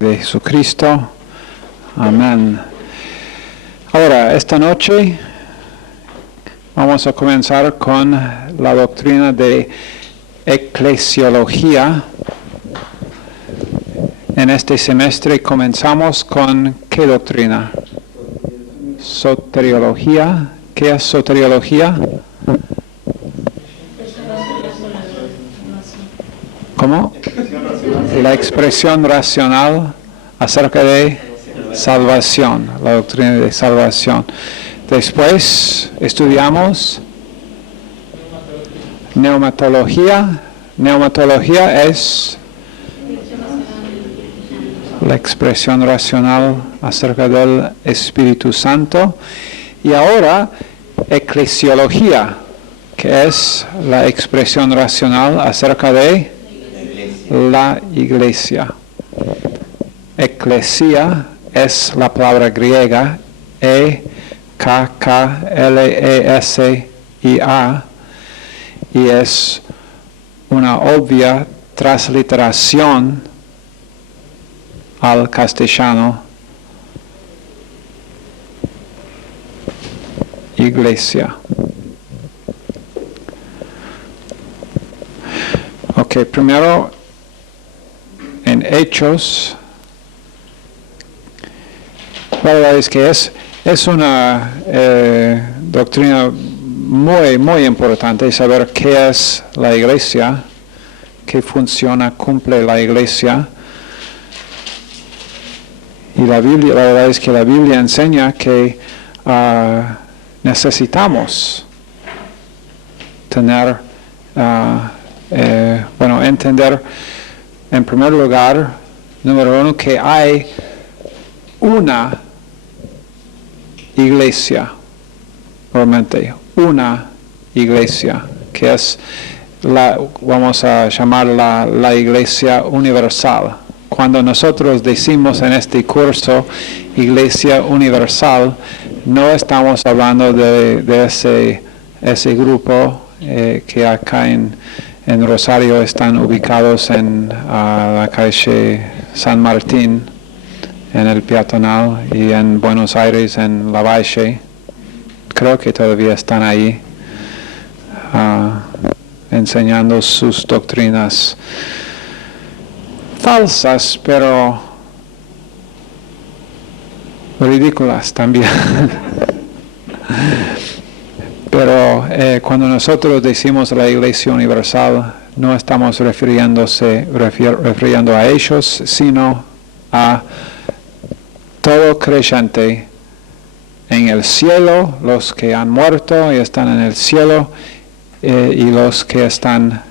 de Jesucristo. Amén. Ahora, esta noche vamos a comenzar con la doctrina de eclesiología. En este semestre comenzamos con ¿qué doctrina? Soteriología. ¿Qué es soteriología? ¿Cómo? La expresión racional acerca de salvación, la doctrina de salvación. Después estudiamos neumatología. Neumatología es la expresión racional acerca del Espíritu Santo. Y ahora, eclesiología, que es la expresión racional acerca de la iglesia. Eclesia es la palabra griega E-K-K-L-E-S-I-A y es una obvia transliteración al castellano iglesia. Ok, primero en Hechos, la verdad es que es una doctrina muy importante saber qué es la iglesia, qué funciona, cumple la iglesia. Y la Biblia, la verdad es que la Biblia enseña que necesitamos tener, entender en primer lugar, número uno, que hay una iglesia, realmente, una iglesia, que es vamos a llamarla la iglesia universal. Cuando nosotros decimos en este curso iglesia universal, no estamos hablando de ese grupo que acá en Rosario están ubicados en la calle San Martín, en el peatonal, y en Buenos Aires en La Valle. Creo que todavía están ahí enseñando sus doctrinas falsas, pero ridículas también. Pero cuando nosotros decimos la Iglesia Universal, no estamos refiriendo a ellos, sino a todo creyente en el cielo, los que han muerto y están en el cielo, y los que están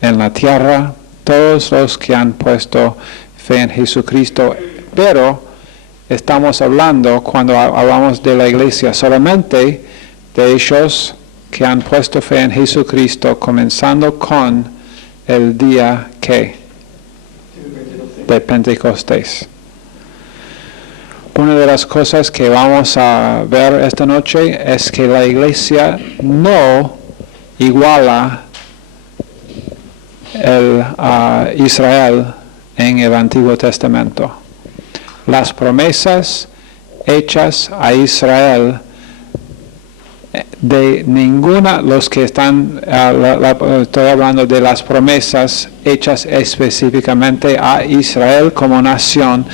en la tierra, todos los que han puesto fe en Jesucristo. Pero estamos hablando, cuando hablamos de la iglesia, solamente de ellos que han puesto fe en Jesucristo, comenzando con el día ¿qué? De Pentecostés. Una de las cosas que vamos a ver esta noche es que la iglesia no iguala a Israel en el Antiguo Testamento. Las promesas hechas a Israel, de ninguna, los que están, estoy hablando de las promesas hechas específicamente a Israel como nación,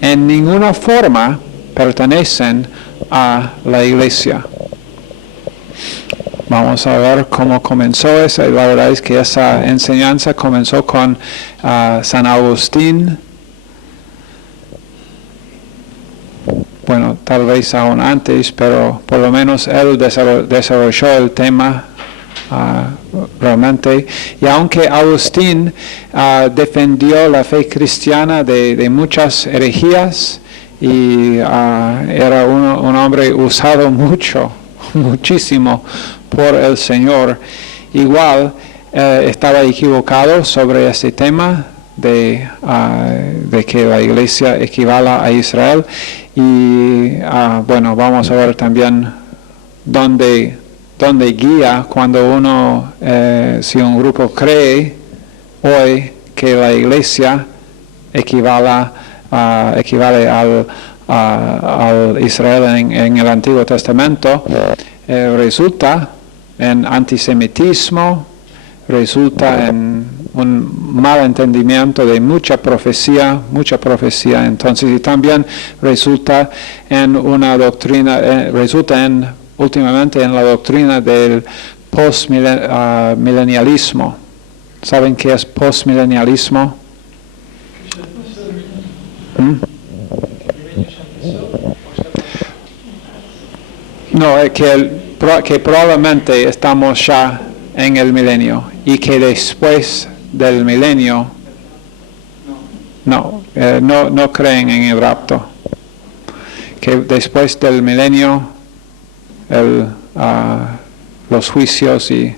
en ninguna forma pertenecen a la iglesia. Vamos a ver cómo comenzó esa. La verdad es que esa enseñanza comenzó con San Agustín. Bueno, tal vez aún antes, pero por lo menos él desarrolló el tema realmente. Y aunque Agustín defendió la fe cristiana de muchas herejías y era un hombre usado muchísimo por el Señor, igual estaba equivocado sobre ese tema de que la iglesia equivale a Israel. Y vamos a ver también dónde guía cuando uno, si un grupo cree hoy que la iglesia equivale equivale al Israel en el Antiguo Testamento, resulta en antisemitismo, resulta en un mal entendimiento de mucha profecía, entonces, y también resulta en una doctrina, últimamente en la doctrina del postmilenialismo. ¿Saben qué es postmilenialismo? No, que probablemente estamos ya en el milenio y que después del milenio no creen en el rapto, que después del milenio los juicios y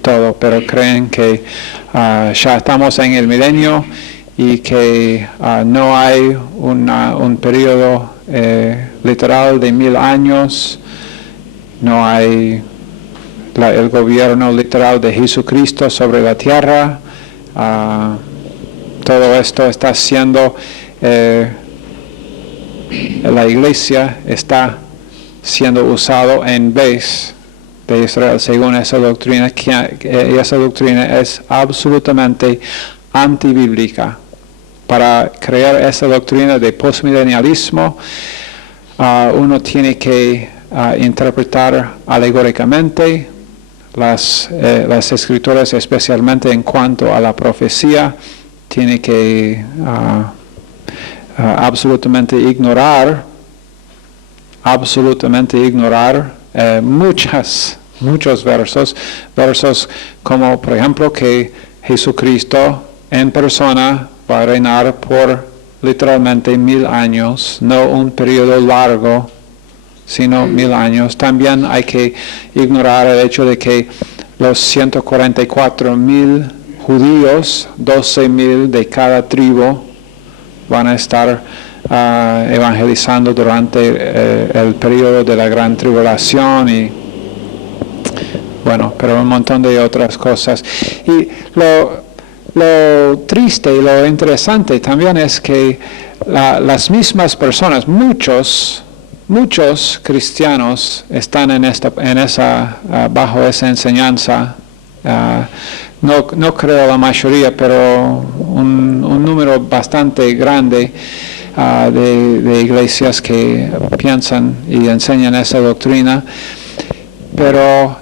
todo, pero creen que ya estamos en el milenio y que no hay un periodo literal de 1000 años, no hay el gobierno literal de Jesucristo sobre la tierra. Todo esto está siendo, la iglesia está siendo usado en vez de Israel según esa doctrina, que esa doctrina es absolutamente antibíblica. Para crear esa doctrina de postmilenialismo, uno tiene que interpretar alegóricamente las escrituras, especialmente en cuanto a la profecía. Tiene que absolutamente ignorar muchos versos como por ejemplo que Jesucristo en persona va a reinar por literalmente 1000 años, no un periodo largo, sino 1000 años. También hay que ignorar el hecho de que los 144,000 judíos, 12,000 de cada tribu, van a estar evangelizando durante el periodo de la gran tribulación y bueno, pero un montón de otras cosas. Y lo triste y lo interesante también es que las mismas personas, muchos cristianos están bajo esa enseñanza. No creo la mayoría, pero un número bastante grande de iglesias que piensan y enseñan esa doctrina, pero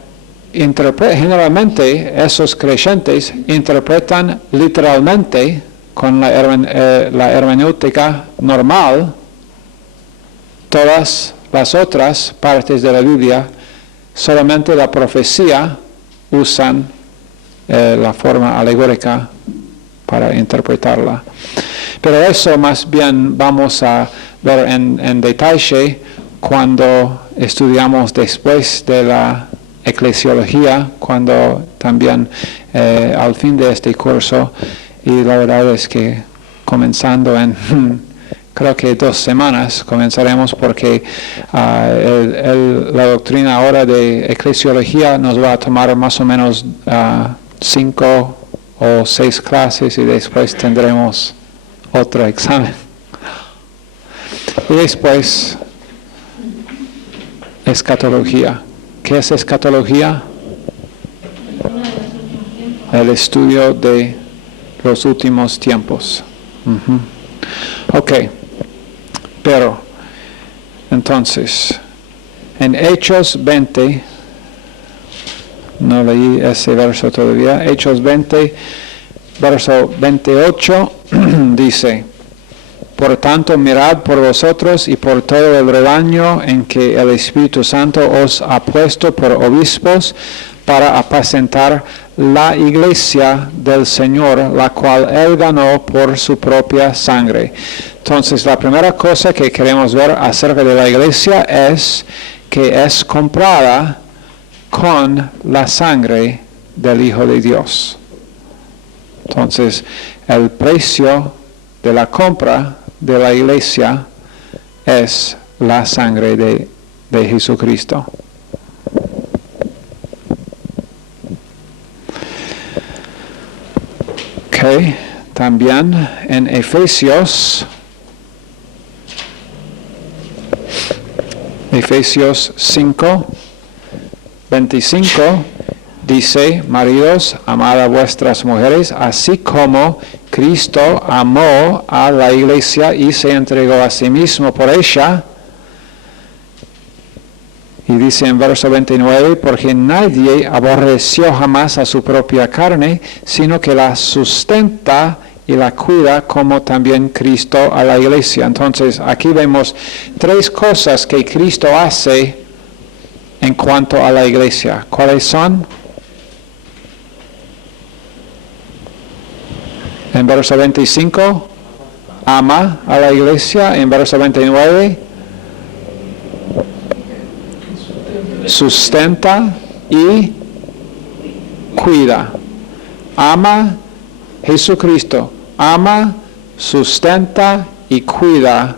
generalmente esos creyentes interpretan literalmente con la hermenéutica normal todas las otras partes de la Biblia. Solamente la profecía usan la forma alegórica para interpretarla. Pero eso más bien vamos a ver en detalle cuando estudiamos después de la eclesiología, cuando también al fin de este curso, y la verdad es que comenzando en creo que 2 semanas comenzaremos, porque la doctrina ahora de eclesiología nos va a tomar más o menos 5 o 6 clases y después tendremos otro examen. Y después, escatología. ¿Qué es escatología? El estudio de los últimos tiempos. Ok, pero entonces, en Hechos 20, no leí ese verso todavía, Hechos 20, verso 28, dice: por tanto, mirad por vosotros y por todo el rebaño en que el Espíritu Santo os ha puesto por obispos para apacentar la iglesia del Señor, la cual Él ganó por su propia sangre. Entonces, la primera cosa que queremos ver acerca de la iglesia es que es comprada con la sangre del Hijo de Dios. Entonces, el precio de la compra de la iglesia es la sangre de Jesucristo. Ok, también en Efesios 5, 25, dice, maridos, amad a vuestras mujeres, así como Cristo amó a la iglesia y se entregó a sí mismo por ella. Y dice en verso 29, porque nadie aborreció jamás a su propia carne, sino que la sustenta y la cuida, como también Cristo a la iglesia. Entonces, aquí vemos tres cosas que Cristo hace en cuanto a la iglesia. ¿Cuáles son? En verso 25, ama a la iglesia. En verso 29, sustenta y cuida. Ama Jesucristo, ama, sustenta y cuida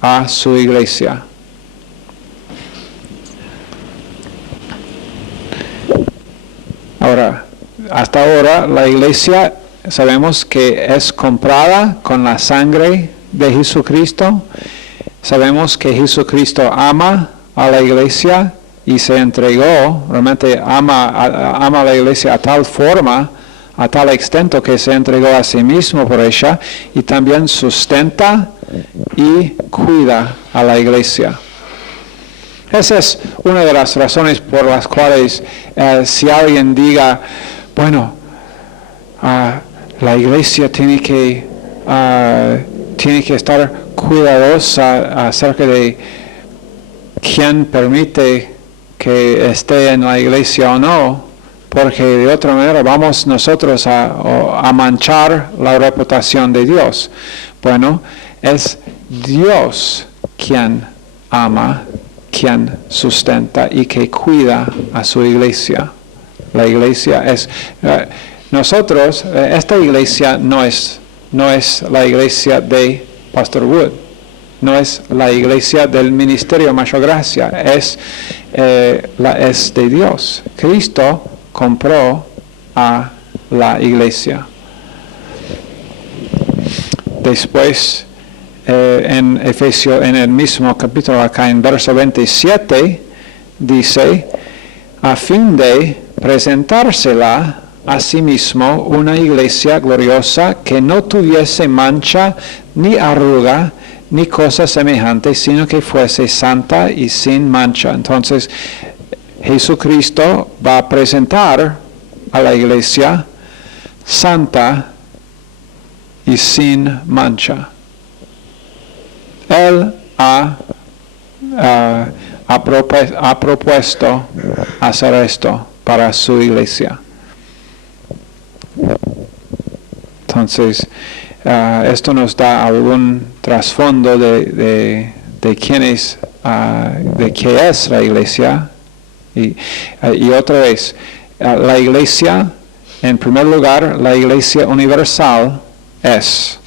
a su iglesia. Ahora, hasta ahora la iglesia sabemos que es comprada con la sangre de Jesucristo. Sabemos que Jesucristo ama a la iglesia y se entregó, realmente ama a la iglesia a tal forma, a tal extent que se entregó a sí mismo por ella, y también sustenta y cuida a la iglesia. Esa es una de las razones por las cuales si alguien diga, bueno, la iglesia tiene que estar cuidadosa acerca de quién permite que esté en la iglesia o no, porque de otra manera vamos nosotros a manchar la reputación de Dios. Bueno, es Dios quien ama, quien sustenta y que cuida a su iglesia. La iglesia es... nosotros, esta iglesia no es la iglesia de Pastor Wood, no es la iglesia del Ministerio Mayor Gracia, es de Dios. Cristo compró a la iglesia. Después, en Efesios, en el mismo capítulo, acá en verso 27, dice, a fin de presentársela a sí mismo una iglesia gloriosa que no tuviese mancha ni arruga ni cosa semejante, sino que fuese santa y sin mancha. Entonces, Jesucristo va a presentar a la iglesia santa y sin mancha. Él ha propuesto hacer esto para su iglesia. Entonces, esto nos da algún trasfondo de quién es, de qué es la iglesia. Y otra vez, la iglesia, en primer lugar, la iglesia universal es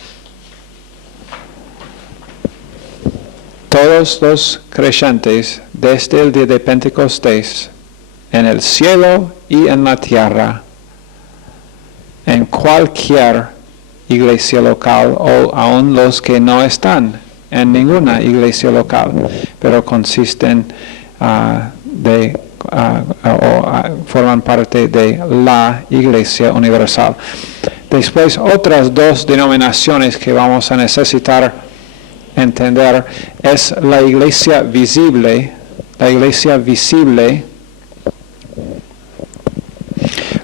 todos los creyentes desde el día de Pentecostés, en el cielo y en la tierra, en cualquier iglesia local o aun los que no están en ninguna iglesia local, pero consisten forman parte de la iglesia universal. Después, otras dos denominaciones que vamos a necesitar entender es la iglesia visible. La iglesia visible.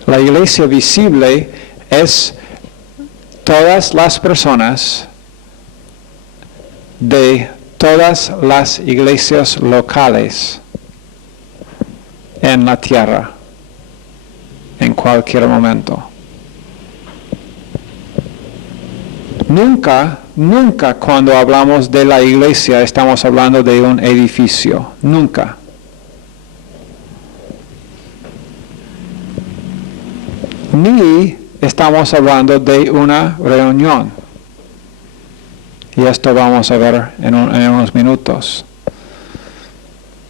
La iglesia visible es todas las personas de todas las iglesias locales en la tierra, en cualquier momento. Nunca cuando hablamos de la iglesia estamos hablando de un edificio, nunca. Ni estamos hablando de una reunión. Y esto vamos a ver en unos minutos.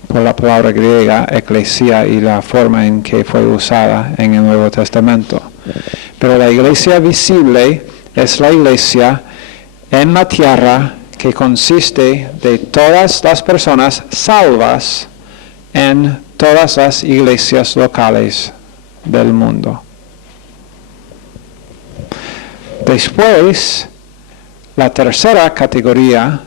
Por la palabra griega, eclesia, y la forma en que fue usada en el Nuevo Testamento. Pero la iglesia visible es la iglesia en la tierra que consiste de todas las personas salvas en todas las iglesias locales del mundo. Después, la tercera categoría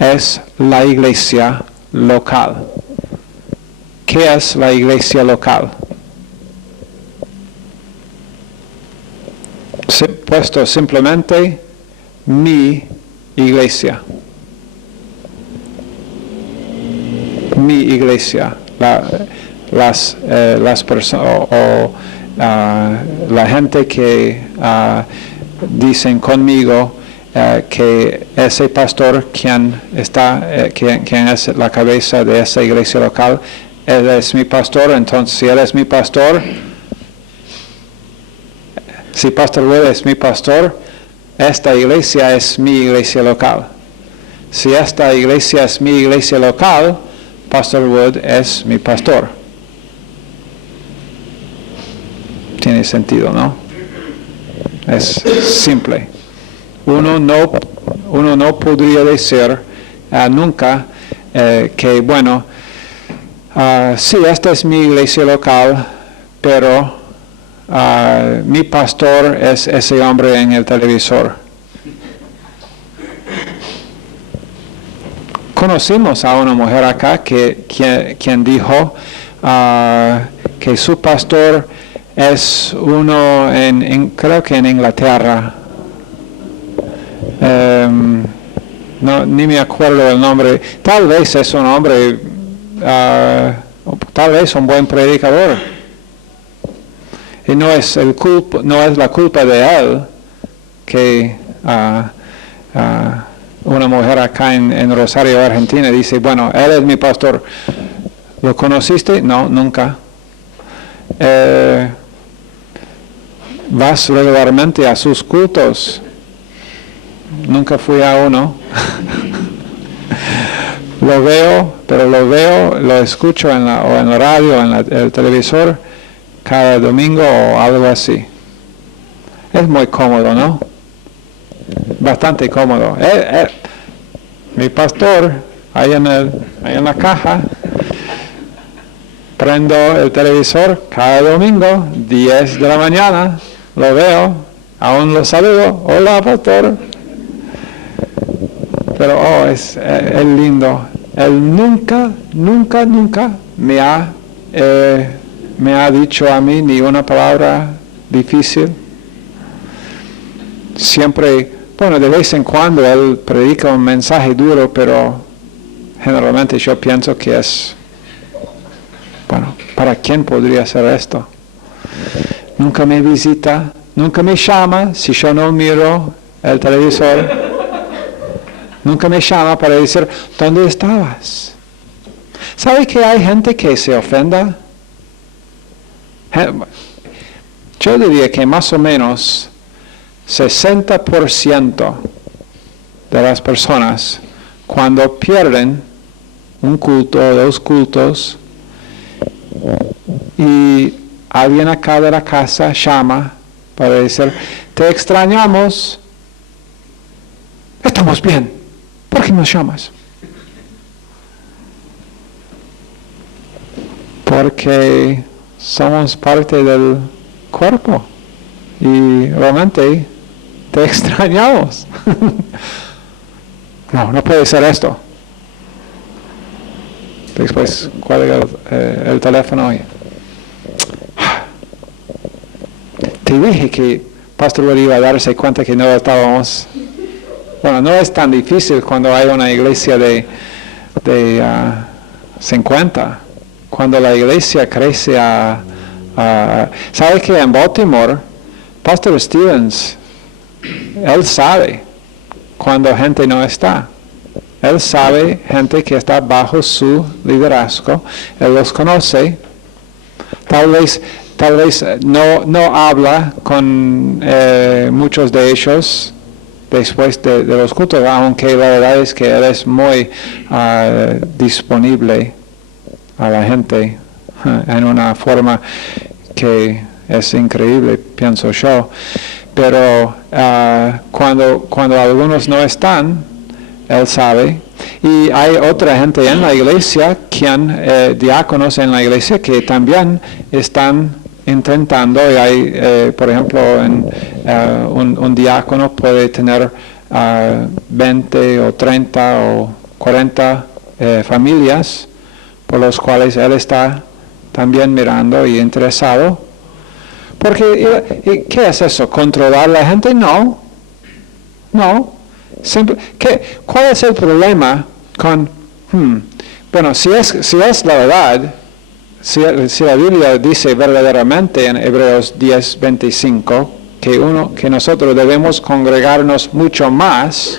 es la iglesia local. ¿Qué es la iglesia local? Puesto simplemente mi iglesia. Mi iglesia. Las personas o la gente que dicen conmigo que ese pastor quien es la cabeza de esa iglesia local, él es mi pastor. Entonces si él es mi pastor, si Pastor Wood es mi pastor, esta iglesia es mi iglesia local. Si esta iglesia es mi iglesia local, Pastor Wood es mi pastor. Tiene sentido, ¿no? Es simple. Uno no podría decir nunca que, bueno, sí, esta es mi iglesia local, pero mi pastor es ese hombre en el televisor. Conocimos a una mujer acá quien dijo que su pastor es uno creo que en Inglaterra. Ni me acuerdo el nombre. Tal vez es un hombre, tal vez un buen predicador. Y no es la culpa de él que una mujer acá en Rosario, Argentina, dice, bueno, él es mi pastor. ¿Lo conociste? No, nunca. ¿Vas regularmente a sus cultos? Nunca fui a uno. Lo escucho en la radio, en el televisor, cada domingo o algo así. Es muy cómodo, ¿no? Bastante cómodo. Mi pastor, ahí en la caja, prendo el televisor cada domingo, 10 de la mañana, lo veo, aún lo saludo, hola pastor. Pero es lindo. Él nunca me ha dicho a mí ni una palabra difícil. Siempre, bueno, de vez en cuando él predica un mensaje duro, pero generalmente yo pienso que es, bueno, ¿para quién podría hacer esto? Nunca me visita, nunca me llama si yo no miro el televisor. Nunca me llama para decir, ¿dónde estabas? ¿Sabe que hay gente que se ofenda? Yo diría que más o menos 60% de las personas, cuando pierden un culto o dos cultos, y alguien acá de la casa llama para decir, te extrañamos, estamos bien. ¿Por qué nos llamas? Porque somos parte del cuerpo y realmente te extrañamos. No puede ser esto. Después cuelga el teléfono y te dije que Pastor Wood iba a darse cuenta que no estábamos. Bueno, no es tan difícil cuando hay una iglesia de 50. Cuando la iglesia crece ¿sabe que en Baltimore, Pastor Stevens, él sabe cuando gente no está? Él sabe gente que está bajo su liderazgo. Él los conoce. Tal vez no habla con muchos de ellos después de los cultos, aunque la verdad es que él es muy disponible a la gente en una forma que es increíble, pienso yo. pero cuando algunos no están, Él sabe. Y hay otra gente en la iglesia, diáconos en la iglesia, que también están intentando, y hay, por ejemplo, un diácono puede tener 20 o 30 o 40 familias por los cuales él está también mirando y interesado. Porque, ¿qué es eso? ¿Controlar a la gente? No. ¿Cuál es el problema con, bueno, si es la verdad, si la Biblia dice verdaderamente en Hebreos 10:25 que nosotros debemos congregarnos mucho más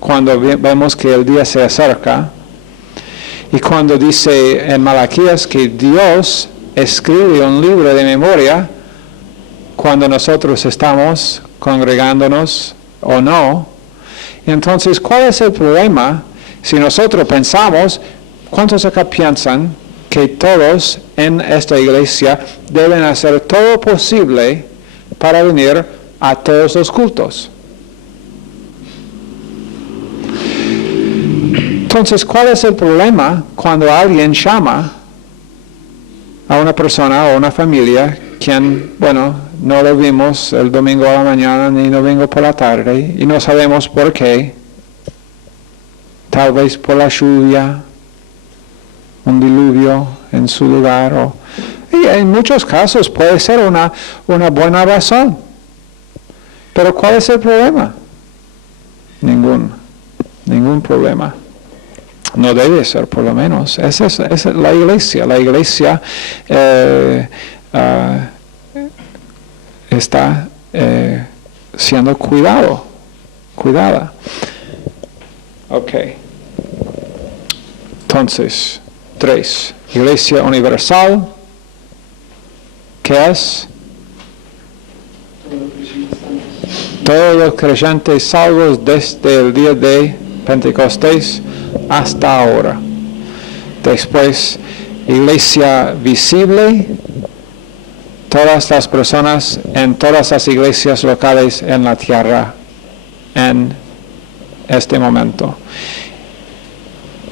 cuando vemos que el día se acerca, y cuando dice en Malaquías que Dios escribe un libro de memoria cuando nosotros estamos congregándonos o no, entonces, ¿cuál es el problema si nosotros pensamos, cuántos acá piensan que todos en esta iglesia deben hacer todo posible para venir a todos los cultos? Entonces, ¿cuál es el problema cuando alguien llama a una persona o una familia quien, no lo vimos el domingo a la mañana ni el domingo por la tarde y no sabemos por qué? Tal vez por la lluvia, un diluvio en su lugar, y en muchos casos puede ser una buena razón. Pero ¿cuál es el problema? Ningún problema. No debe ser, por lo menos. Esa es la iglesia. La iglesia está siendo cuidada. Ok. Entonces, 3. Iglesia universal. ¿Qué es? Todos los creyentes salvos desde el día de Pentecostés hasta ahora. Después, iglesia visible. Todas las personas en todas las iglesias locales en la tierra en este momento.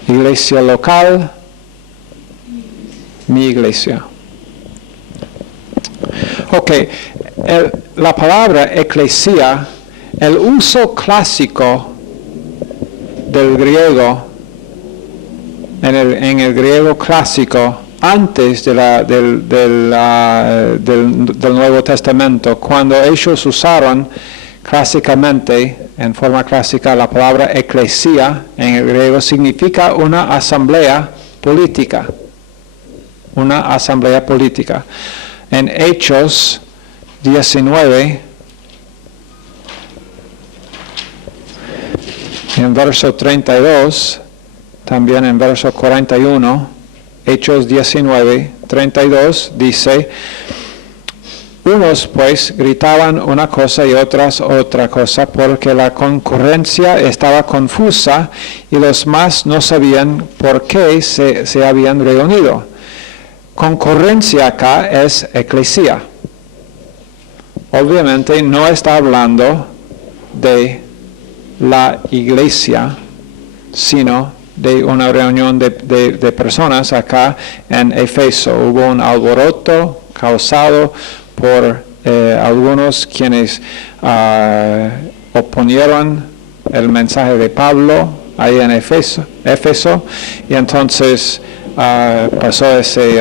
Iglesia local, mi iglesia. Ok, la palabra eclesia, el uso clásico del griego, en el griego clásico, antes del Nuevo Testamento, cuando ellos usaron clásicamente, en forma clásica, la palabra eclesia en el griego significa una asamblea política. Una asamblea política. En Hechos 19, en verso 32, también en verso 41, Hechos 19, 32, dice: unos pues gritaban una cosa y otras otra cosa, porque la concurrencia estaba confusa y los más no sabían por qué se habían reunido. Concurrencia acá es eclesia. Obviamente no está hablando de la iglesia, sino de una reunión de personas acá en Éfeso. Hubo un alboroto causado por algunos quienes oponieron el mensaje de Pablo ahí en Éfeso, y entonces pasó ese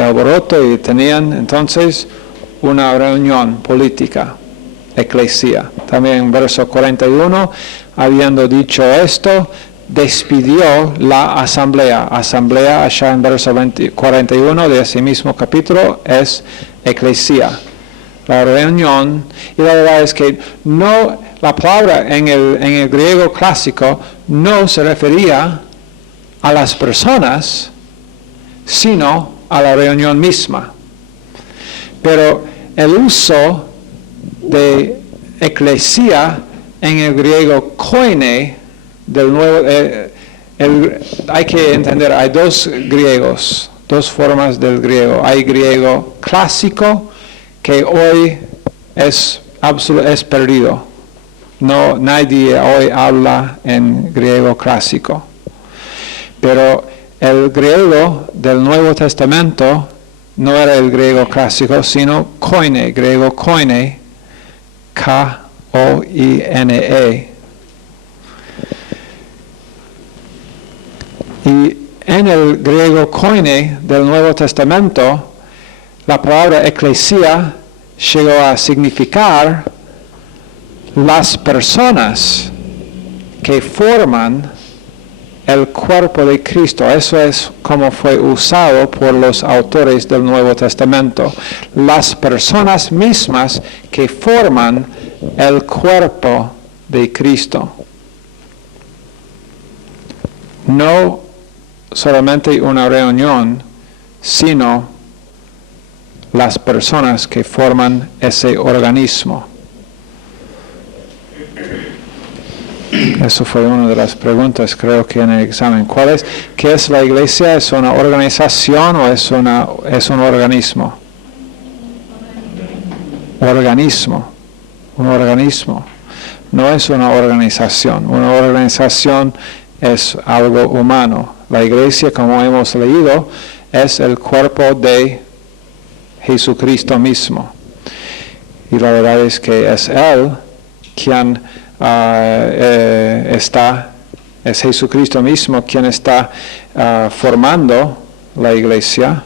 alboroto, y tenían entonces una reunión política, eclesia. También en verso 41, habiendo dicho esto, despidió la asamblea. Asamblea, allá en verso 41 de ese mismo capítulo, es eclesia. La reunión, y la verdad es que la palabra en el griego clásico no se refería a las personas, sino a la reunión misma. Pero el uso de eclesia en el griego koine del nuevo, hay que entender, hay dos griegos, dos formas del griego. Hay griego clásico, que hoy es perdido. No, nadie hoy habla en griego clásico. Pero el griego del Nuevo Testamento no era el griego clásico, sino koine, griego koine, K-O-I-N-E. Y en el griego koine del Nuevo Testamento, la palabra eclesia llegó a significar las personas que forman el cuerpo de Cristo. Eso es como fue usado por los autores del Nuevo Testamento. Las personas mismas que forman el cuerpo de Cristo. No solamente una reunión, sino las personas que forman ese organismo. Eso fue una de las preguntas, creo que en el examen. ¿Qué es la iglesia? ¿Es una organización o es un organismo? Organismo. Un organismo. No es una organización. Una organización es algo humano. La iglesia, como hemos leído, es el cuerpo de Jesucristo mismo. Y la verdad es que es Él quien es Jesucristo mismo quien está formando la iglesia.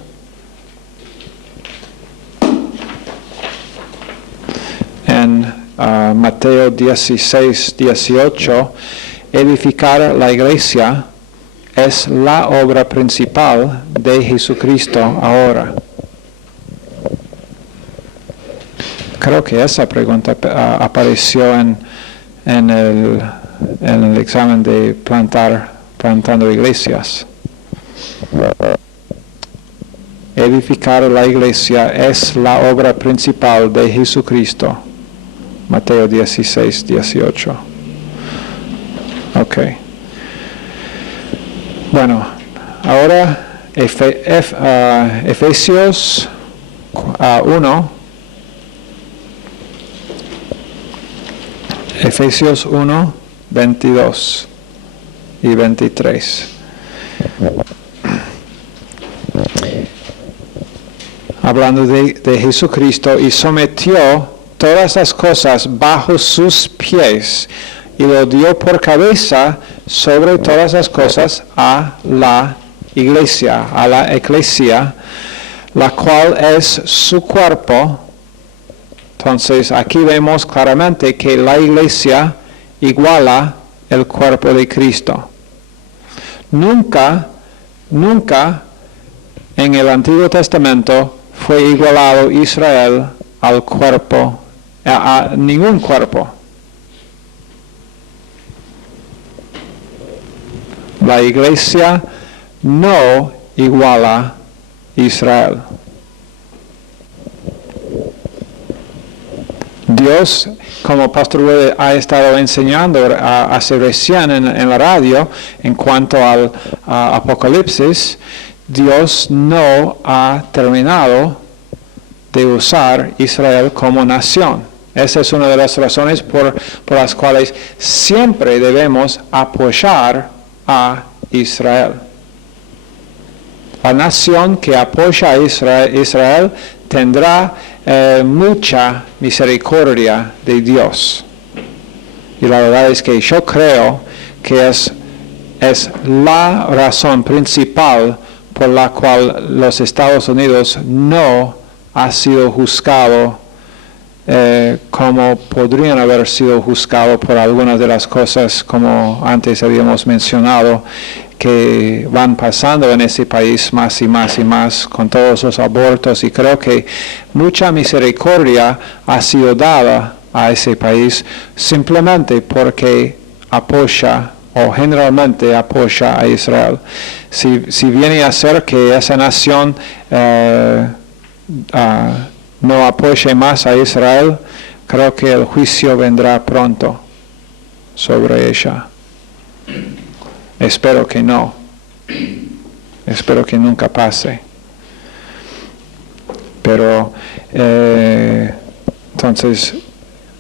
En Mateo 16, 18, edificar la iglesia es la obra principal de Jesucristo ahora. Creo que esa pregunta apareció en el examen de plantando iglesias. Edificar la iglesia es la obra principal de Jesucristo. Mateo 16, 18. Ok. Bueno, ahora Efesios 1. Efesios 1, 22 y 23. Hablando de Jesucristo, y sometió todas las cosas bajo sus pies, y lo dio por cabeza sobre todas las cosas a la iglesia, a la eclesia, la cual es su cuerpo. Entonces, aquí vemos claramente que la iglesia iguala el cuerpo de Cristo. Nunca en el Antiguo Testamento fue igualado Israel al cuerpo, a ningún cuerpo. La iglesia no iguala Israel. Dios, como Pastor Will ha estado enseñando hace recién en la radio, en cuanto al Apocalipsis, Dios no ha terminado de usar Israel como nación. Esa es una de las razones por las cuales siempre debemos apoyar a Israel. La nación que apoya a Israel tendrá mucha misericordia de Dios. Y la verdad es que yo creo que es la razón principal por la cual los Estados Unidos no ha sido juzgado como podrían haber sido juzgados por algunas de las cosas, como antes habíamos mencionado, que van pasando en ese país más y más y más con todos los abortos, y creo que mucha misericordia ha sido dada a ese país simplemente porque apoya o generalmente apoya a Israel. Si viene a ser que esa nación no apoye más a Israel, creo que el juicio vendrá pronto sobre ella. Espero que no. Espero que nunca pase. Pero entonces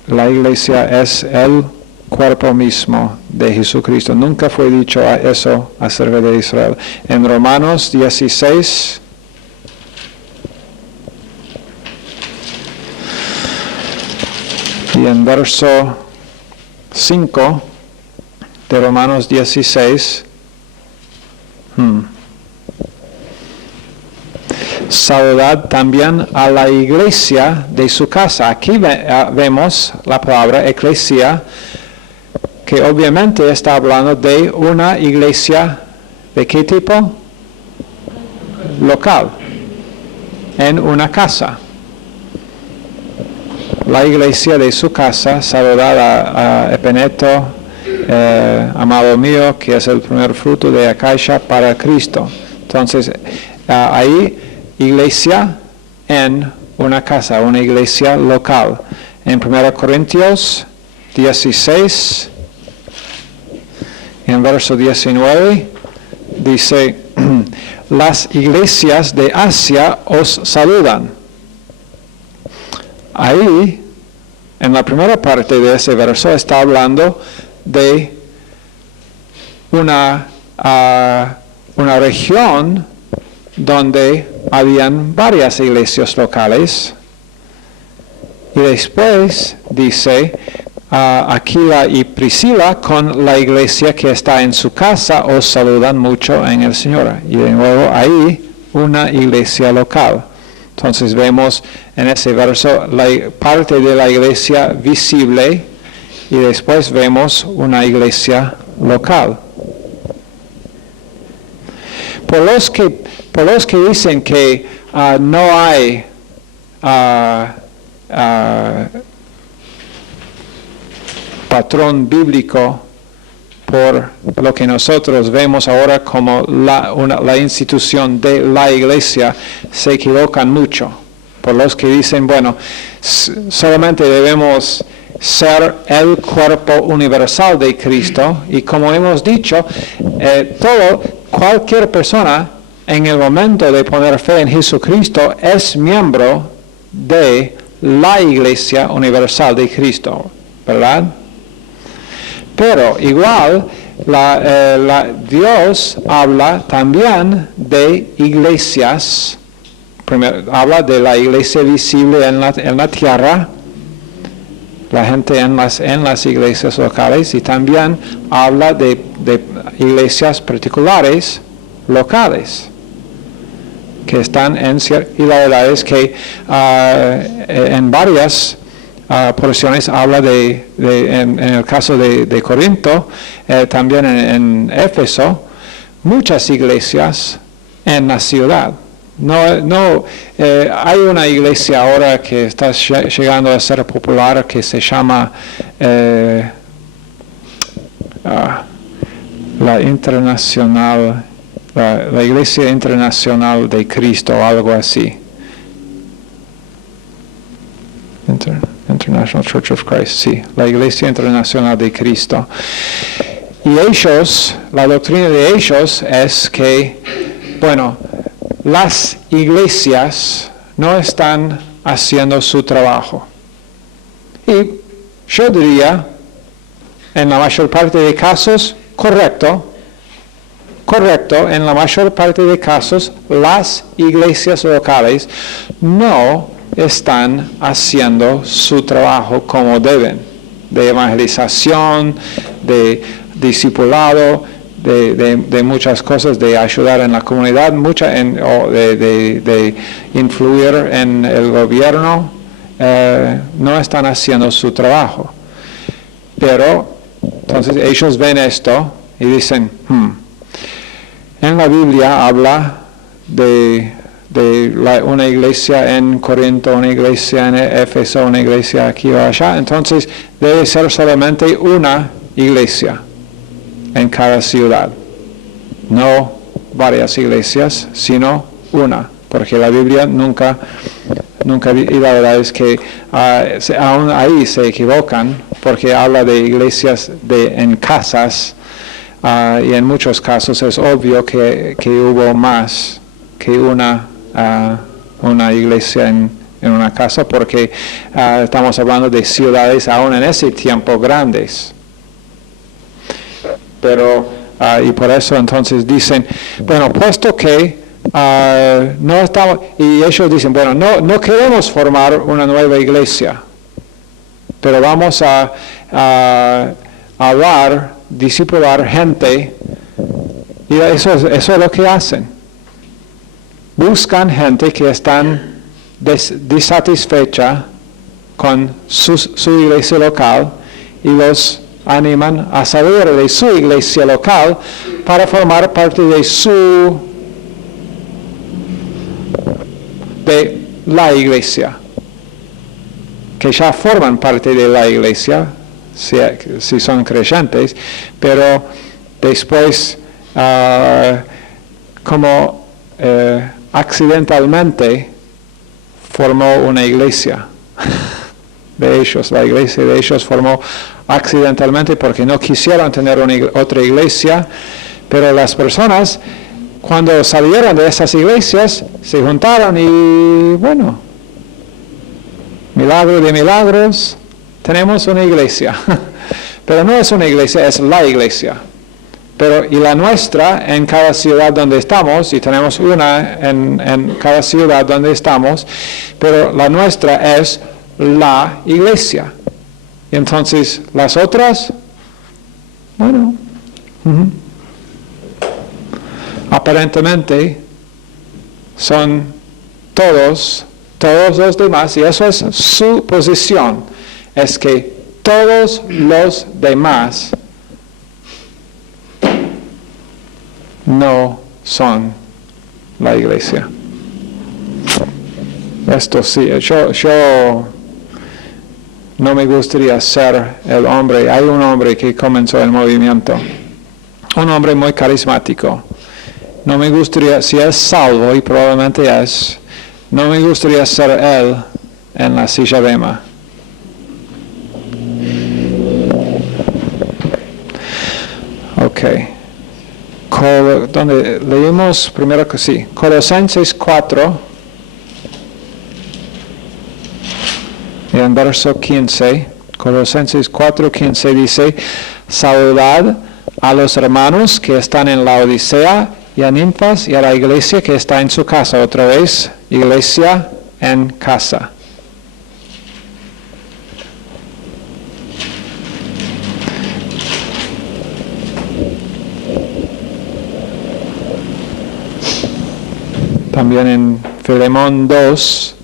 la iglesia es el cuerpo mismo de Jesucristo. Nunca fue dicho eso acerca de Israel. En Romanos 16, y en verso 5 de Romanos 16, saludad también a la iglesia de su casa. Aquí vemos la palabra eclesia, que obviamente está hablando de una iglesia, ¿de qué tipo? Local, en una casa. La iglesia de su casa, saludad a Epeneto, amado mío, que es el primer fruto de Acacia para Cristo. Entonces, ahí, iglesia en una casa, una iglesia local. En 1 Corintios 16, en verso 19, dice, las iglesias de Asia os saludan. Ahí, en la primera parte de ese verso, está hablando de una región donde habían varias iglesias locales. Y después dice, Aquila y Priscila con la iglesia que está en su casa os saludan mucho en el Señor. Y de nuevo ahí una iglesia local. Entonces vemos en ese verso la parte de la iglesia visible y después vemos una iglesia local. Por los que dicen que no hay patrón bíblico por lo que nosotros vemos ahora como la institución de la iglesia, se equivocan mucho. Por los que dicen, bueno, solamente debemos ser el cuerpo universal de Cristo, y como hemos dicho, cualquier persona en el momento de poner fe en Jesucristo es miembro de la iglesia universal de Cristo, ¿verdad? Pero igual, Dios habla también de iglesias. Primero, habla de la iglesia visible en la tierra, la gente en las iglesias locales, y también habla de iglesias particulares locales que están y la verdad es que en varias porciones habla en el caso de Corinto, también en Éfeso, muchas iglesias en la ciudad. Hay una iglesia ahora que está llegando a ser popular que se llama la Iglesia Internacional de Cristo, algo así. International Church of Christ, sí, la Iglesia Internacional de Cristo. Y la doctrina de ellos es que, bueno, las iglesias no están haciendo su trabajo. Y yo diría, en la mayor parte de casos, correcto, en la mayor parte de casos, las iglesias locales no están haciendo su trabajo como deben, de evangelización, de discipulado, de muchas cosas, de ayudar en la comunidad, de influir en el gobierno, no están haciendo su trabajo. Pero, entonces ellos ven esto y dicen, en la Biblia habla de una iglesia en Corinto, una iglesia en Éfeso, una iglesia aquí o allá, entonces debe ser solamente una iglesia en cada ciudad, no varias iglesias, sino una, porque la Biblia nunca, y la verdad es que aún ahí se equivocan, porque habla de iglesias en casas, y en muchos casos es obvio que hubo más que una una iglesia en una casa, porque estamos hablando de ciudades aún en ese tiempo grandes. Pero, y por eso entonces dicen, bueno, puesto que no estamos, y ellos dicen, bueno, no queremos formar una nueva iglesia, pero vamos a hablar, discipular gente, y eso es lo que hacen. Buscan gente que están disatisfecha con su iglesia local y los animan a salir de su iglesia local para formar parte de la iglesia, que ya forman parte de la iglesia, si son creyentes, pero después, como accidentalmente, formó una iglesia de ellos. La iglesia de ellos formó accidentalmente porque no quisieron tener otra iglesia, pero las personas, cuando salieron de esas iglesias, se juntaron y, bueno, milagro de milagros, tenemos una iglesia. Pero no es una iglesia, es la iglesia. Pero, y la nuestra en cada ciudad donde estamos, y tenemos una en cada ciudad donde estamos, pero la nuestra es la iglesia. Y entonces, las otras, bueno, aparentemente son todos los demás, y eso es su posición, es que todos los demás no son la iglesia. Esto sí, yo no me gustaría ser el hombre. Hay un hombre que comenzó el movimiento, un hombre muy carismático. No me gustaría, si es salvo, y probablemente es, no me gustaría ser él en la silla bema. Ok. Donde leímos primero que sí, Colosenses 4, y en verso 15, Colosenses 4:15 dice, saludad a los hermanos que están en la Odisea y a Ninfas y a la iglesia que está en su casa. Otra vez, iglesia en casa. También en Filemón 2,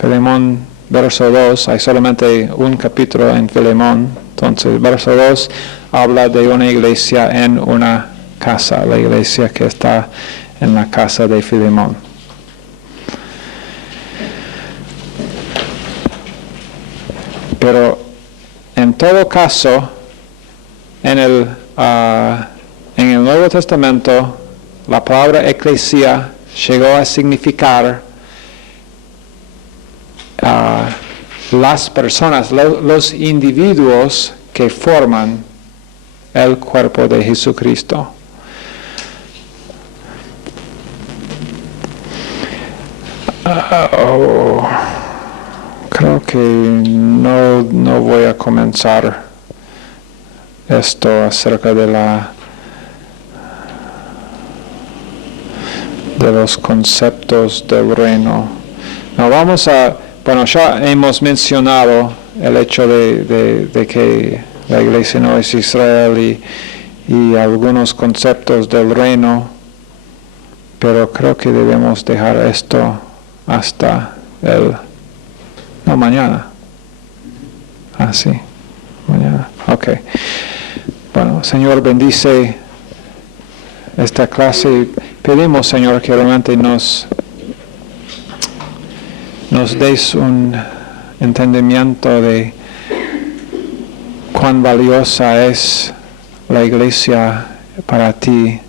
Filemón verso 2, hay solamente un capítulo en Filemón, entonces verso 2 habla de una iglesia en una casa, la iglesia que está en la casa de Filemón. Pero en todo caso, en el Nuevo Testamento, la palabra eclesia llegó a significar las personas, los individuos que forman el cuerpo de Jesucristo. Creo que no voy a comenzar esto acerca de los conceptos del reino. No, vamos a, bueno, ya hemos mencionado el hecho de que la iglesia no es Israel y algunos conceptos del reino, pero creo que debemos dejar esto hasta mañana. Sí, mañana. Ok. Bueno, Señor, bendice esta clase. Pedimos, Señor, que realmente nos des un entendimiento de cuán valiosa es la iglesia para ti,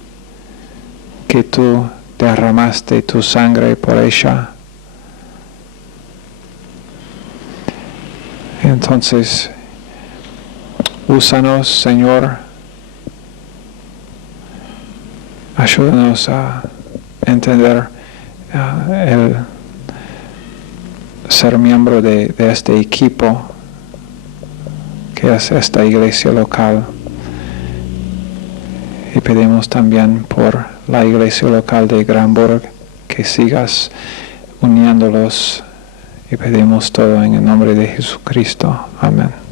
que tú derramaste tu sangre por ella. Entonces, úsanos, Señor. Ayúdanos a entender el ser miembro de este equipo que es esta iglesia local. Y pedimos también por la iglesia local de Granburg que sigas uniéndolos, y pedimos todo en el nombre de Jesucristo. Amén.